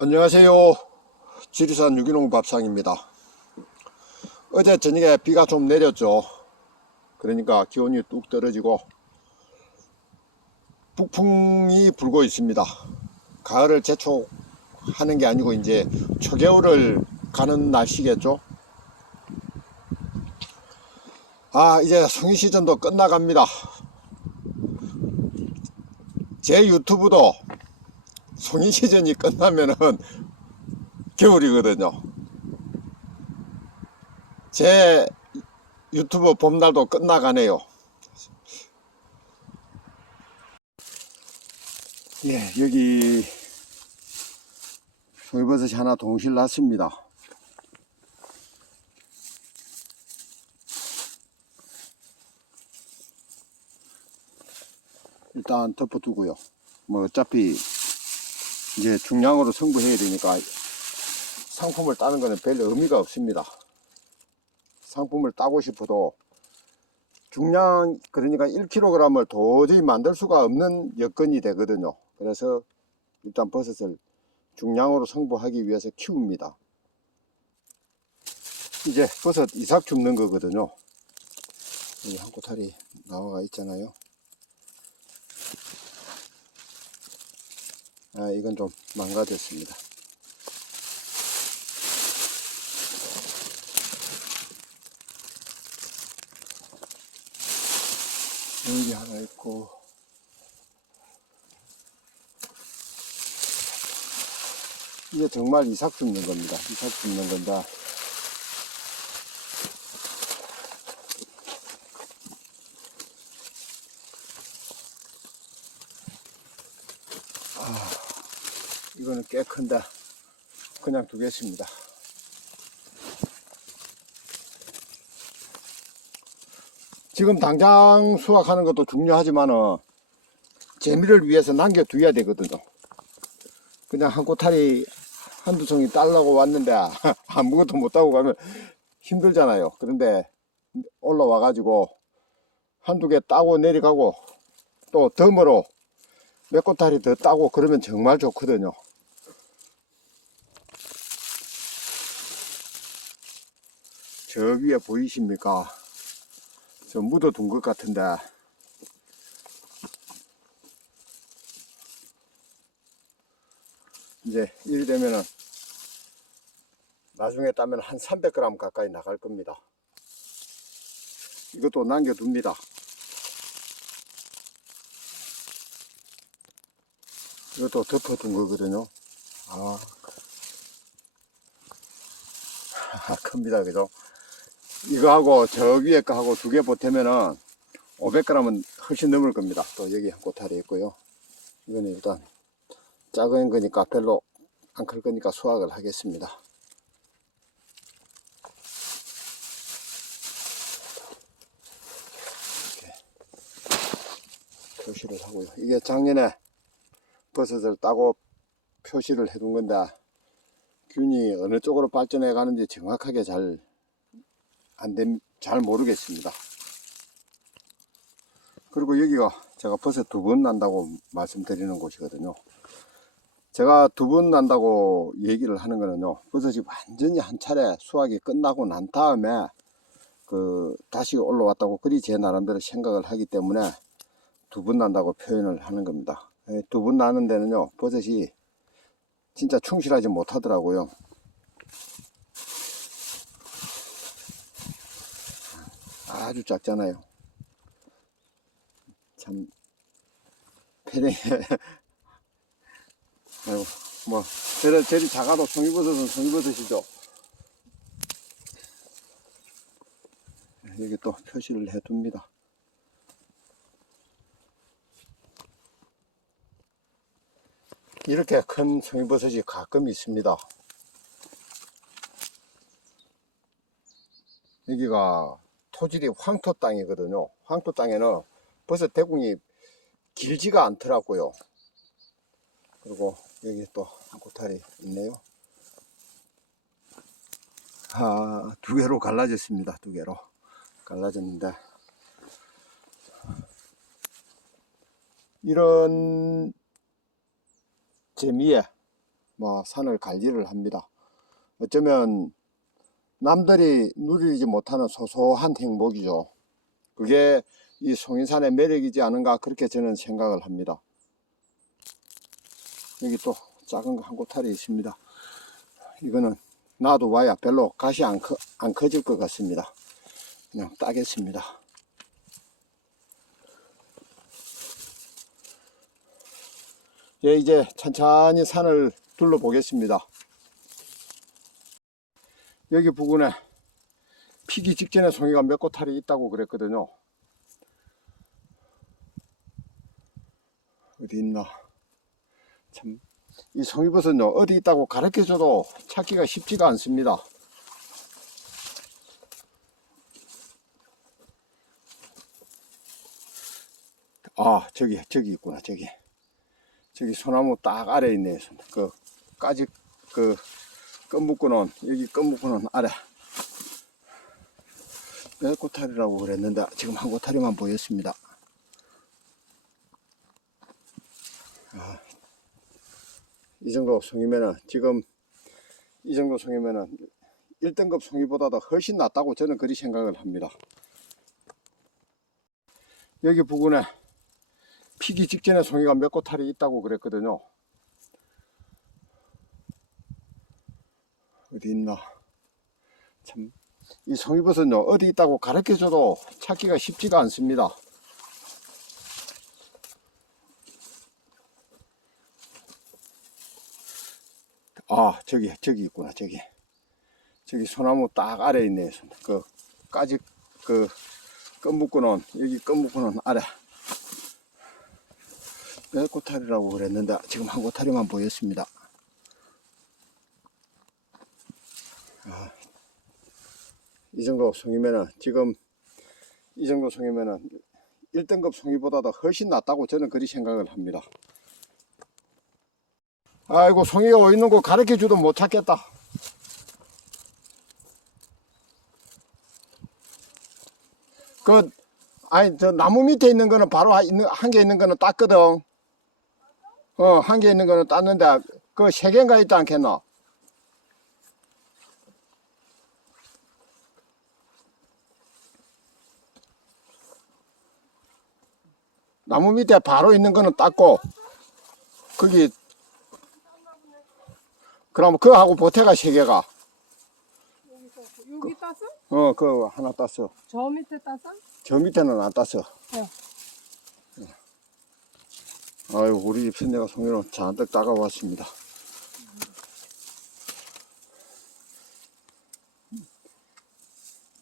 안녕하세요. 지리산 유기농 밥상입니다. 어제 저녁에 비가 좀 내렸죠. 그러니까 기온이 뚝 떨어지고 북풍이 불고 있습니다. 가을을 재촉하는 게 아니고 이제 초겨울을 가는 날씨겠죠. 아 이제 송이 시즌도 끝나갑니다. 제 유튜브도 송이 시즌이 끝나면은 겨울이거든요. 제 유튜브 봄날도 끝나가네요. 예, 여기 송이버섯이 하나 동실 났습니다. 일단 덮어두고요. 뭐 어차피 이제 중량으로 승부해야 되니까 상품을 따는 거는 별 의미가 없습니다. 상품을 따고 싶어도 중량 그러니까 1kg을 도저히 만들 수가 없는 여건이 되거든요. 그래서 일단 버섯을 중량으로 승부하기 위해서 키웁니다. 이제 버섯 이삭 줍는 거거든요. 여기 한 꼬타리 나와가 있잖아요. 아, 이건 좀 망가졌습니다. 여기 하나 있고, 이게 정말 이삭 줍는 겁니다. 이삭 줍는 건데, 이거는 꽤 큰데, 그냥 두겠습니다. 지금 당장 수확하는 것도 중요하지만은, 재미를 위해서 남겨둬야 되거든요. 그냥 한 꼬타리 한두 송이 딸라고 왔는데, 아무것도 못 따고 가면 힘들잖아요. 그런데 올라와가지고, 한두 개 따고 내려가고, 또 덤으로 몇 꼬타리 더 따고 그러면 정말 좋거든요. 저 위에 보이십니까? 저 묻어둔 것 같은데 이제 이리 되면은 나중에 따면 한 300g 가까이 나갈 겁니다. 이것도 남겨둡니다. 이것도 덮어둔 거거든요. 아, 아 큽니다. 그죠? 이거하고 저 위에 거하고 두 개 보태면은 500g은 훨씬 넘을 겁니다. 또 여기 한 꼬타리 있고요. 이거는 일단 작은 거니까 별로 안 클 거니까 수확을 하겠습니다. 이렇게 표시를 하고요. 이게 작년에 버섯을 따고 표시를 해둔 건데 균이 어느 쪽으로 발전해 가는지 정확하게 잘 안 됨, 잘 모르겠습니다. 그리고 여기가 제가 버섯 두 번 난다고 말씀드리는 곳이거든요. 제가 두 번 난다고 얘기를 하는 거는요, 버섯이 완전히 한 차례 수확이 끝나고 난 다음에 그 다시 올라왔다고 그리 제 나름대로 생각을 하기 때문에 두 번 난다고 표현을 하는 겁니다. 두 번 나는 데는요, 버섯이 진짜 충실하지 못하더라고요. 아주 작잖아요. 참, 패링, 아이고, 뭐, 저리, 저리 작아도 송이버섯은 송이버섯이죠. 여기 또 표시를 해둡니다. 이렇게 큰 송이버섯이 가끔 있습니다. 여기가 토질이 황토 땅이거든요. 황토 땅에는 버섯 대궁이 길지가 않더라고요. 그리고 여기 또한 꼬타리 있네요. 아, 두 개로 갈라졌습니다. 두 개로 갈라졌는데 이런 재미에 뭐 산을 관리를 합니다. 어쩌면 남들이 누리지 못하는 소소한 행복이죠. 그게 이 송인산의 매력이지 않은가 그렇게 저는 생각을 합니다. 여기 또 작은 거한 꼬탈이 있습니다. 이거는 놔둬봐야 별로 가시 안, 커, 안 커질 것 같습니다. 그냥 따겠습니다. 예, 이제 천천히 산을 둘러보겠습니다. 여기 부근에 피기 직전에 송이가 몇 꼬탈이 있다고 그랬거든요. 어디 있나? 참, 이 송이버섯은요, 어디 있다고 가르쳐 줘도 찾기가 쉽지가 않습니다. 아, 저기, 저기 있구나, 저기. 저기 소나무 딱 아래 있네. 그, 까지, 그, 끈 묶고는, 여기 끈 묶고는 아래. 몇 꼬타리라고 그랬는데, 지금 한 꼬타리만 보였습니다. 아, 이 정도 송이면은, 지금, 이 정도 송이면은, 1등급 송이보다도 훨씬 낫다고 저는 그리 생각을 합니다. 여기 부근에 피기 직전에 송이가 몇 꼬탈이 있다고 그랬거든요. 어디 있나? 참, 이 송이버섯은요, 어디 있다고 가르쳐 줘도 찾기가 쉽지가 않습니다. 아, 저기, 저기 있구나, 저기. 저기 소나무 딱 아래 있네. 그, 까지, 그, 끈 묶고는, 여기 끈 묶고는 아래. 몇 꼬타리라고 그랬는데 지금 한 꼬타리만 보였습니다. 아, 이 정도 송이면은 지금 이 정도 송이면은 1등급 송이보다도 훨씬 낫다고 저는 그리 생각을 합니다. 아이고 송이가 어디 있는 거 가르쳐 주도 못 찾겠다. 그 아니 저 나무 밑에 있는 거는 바로 한 개 있는 거는 땄거든. 어, 한 개 있는 거는 땄는데, 그 세 개인가 있지 않겠나? 나무 밑에 바로 있는 거는 땄고, 거기, 그럼 그하고 보태가 세 개가, 여기 땄어? 어, 그 하나 땄어. 저 밑에 땄어? 저 밑에는 안 땄어. 네. 아유, 우리 집 선녀가 송이로 잔뜩 따가왔습니다.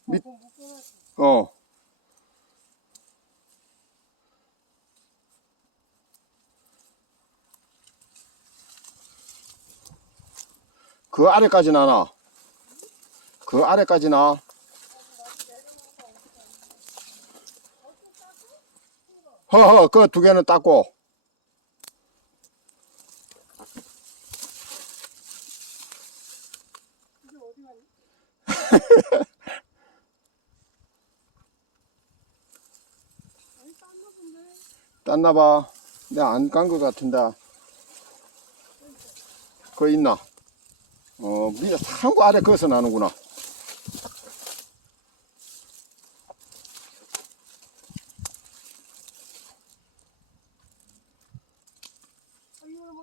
밑- 어. 그 아래까지 나나? 그 아래까지 나? 허허, 그 두 개는 땄고. 이게 어디 갔니? 아니 땄나 본데. 땄나 봐. 내가 안 깐 것 같은데. 그 있나? 어, 밑에 상고 아래 거기서 나는구나.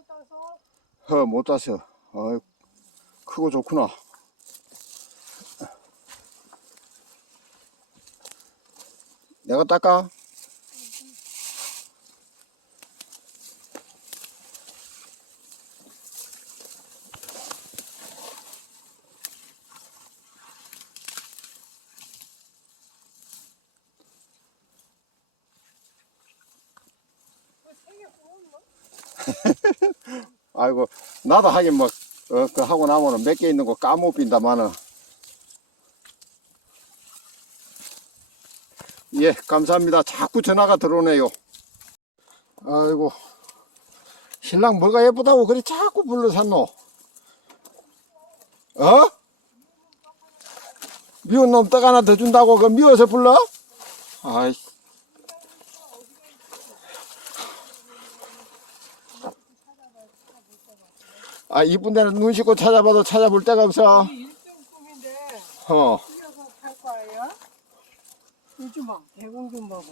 따서 허, 못 땄어. 어, 크고 좋구나. 내가 닦아? 아이고, 나도 하긴 뭐, 어, 그 하고 나면은 몇 개 있는 거 까먹빈다마는. 예, 감사합니다. 자꾸 전화가 들어오네요. 아이고, 신랑 뭐가 예쁘다고 그리 자꾸 불러샀노? 어? 미운 놈떡 하나 더 준다고 그 미워서 불러? 아이. 아 이쁜 데는 눈 씻고 찾아봐도 찾아볼 데가 없어. 이 일등 꿈인데 어. 뛰어서 탈 거예요? 요즘 막 대공 좀 봐봐.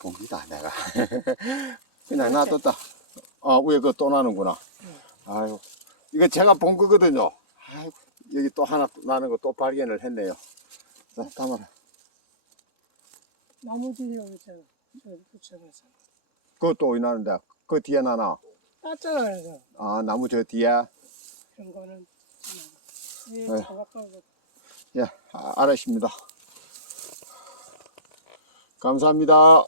봉기다 내가. 그냥 놔뒀다. 아 위에 그거 또 나는구나. 응. 아유 이거 제가 본 거거든요. 아이고 여기 또 하나 나는 거 또 발견을 했네요. 자 담아라. 나무들이라고 했잖아. 저 붙여놔서. 그것도 어디 나는데 그 뒤에 나나. 땄잖아 그래서 아 나무 저 뒤에. 그런 거는 예, 네. 작업하고 예 아, 알았습니다. 감사합니다.